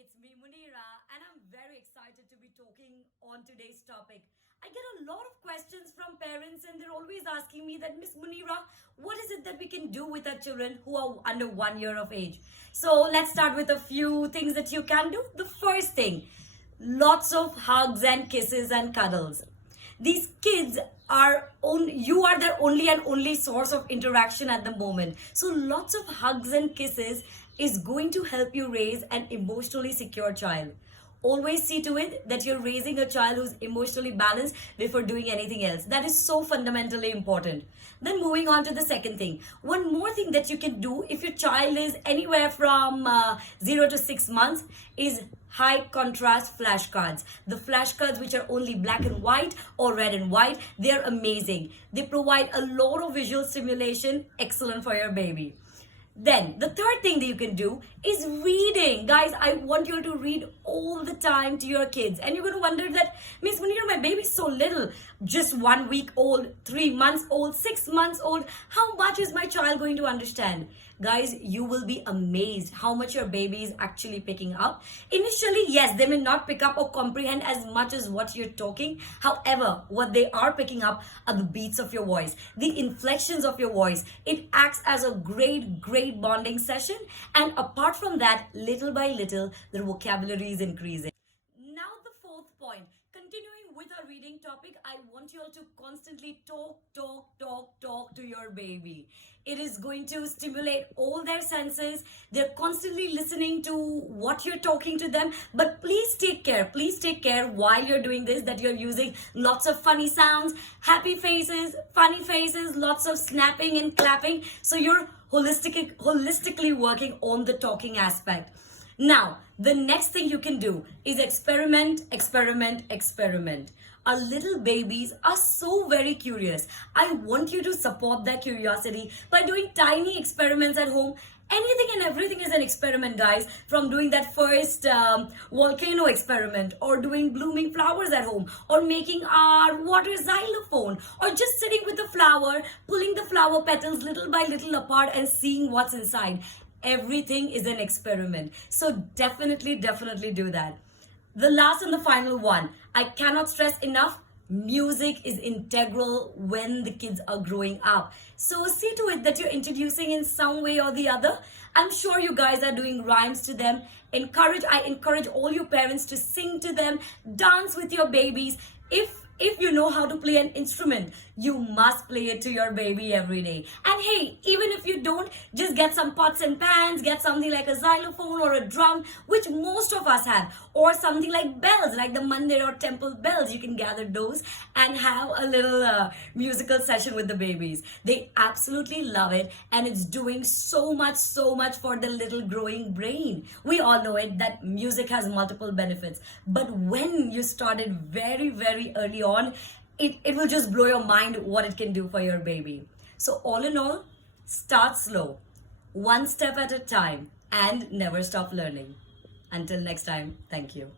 it's me Munira and I'm very excited to be talking on today's topic. I get a lot of questions from parents and they're always asking me that Miss Munira, what is it that we can do with our children who are under 1 year of age? So let's start with a few things that you can do. The first thing, lots of hugs and kisses and cuddles. These kids you are their only and only source of interaction at the moment, so lots of hugs and kisses is going to help you raise an emotionally secure child. Always see to it that you're raising a child who's emotionally balanced before doing anything else. That is so fundamentally important. Then moving on to the second thing. One more thing that you can do if your child is anywhere from 0 to 6 months is high contrast flashcards. The flashcards which are only black and white or red and white, they're amazing. They provide a lot of visual stimulation, excellent for your baby. Then the third thing that you can do is reading. Guys, I want you to read all the time to your kids. And you're going to wonder that, Miss Munira, my baby's so little, just 1 week old, 3 months old, 6 months old. How much is my child going to understand? Guys, you will be amazed how much your baby is actually picking up. Initially, yes, they may not pick up or comprehend as much as what you're talking. However, what they are picking up are the beats of your voice, the inflections of your voice. It acts as a great bonding session. And apart from that, little by little, their vocabulary is increasing. Now the fourth point, continuing with our reading topic, I want you all to constantly talk to your baby. It is going to stimulate all their senses. They're constantly listening to what you're talking to them. But please take care while you're doing this, that you're using lots of funny sounds, happy faces, funny faces, lots of snapping and clapping. So you're holistically working on the talking aspect. Now, the next thing you can do is experiment. Our little babies are so very curious. I want you to support their curiosity by doing tiny experiments at home. Anything and everything is an experiment, guys. From doing that first volcano experiment, or doing blooming flowers at home, or making our water xylophone, or just sitting with the flower, pulling the flower petals little by little apart and seeing what's inside. Everything is an experiment. So definitely do that. The last and the final one, I cannot stress enough, music is integral when the kids are growing up. So see to it that you're introducing in some way or the other. I'm sure you guys are doing rhymes to them. I encourage all you parents to sing to them, dance with your babies. If you know how to play an instrument, you must play it to your baby every day. And hey, even if you don't, just get some pots and pans, get something like a xylophone or a drum, which most of us have, or something like bells, like the mandir or temple bells. You can gather those and have a little musical session with the babies. They absolutely love it, and it's doing so much for the little growing brain. We all know it that music has multiple benefits, but when you start it very early on, it will just blow your mind what it can do for your baby. So all in all, start slow, one step at a time, and never stop learning. Until next time, thank you.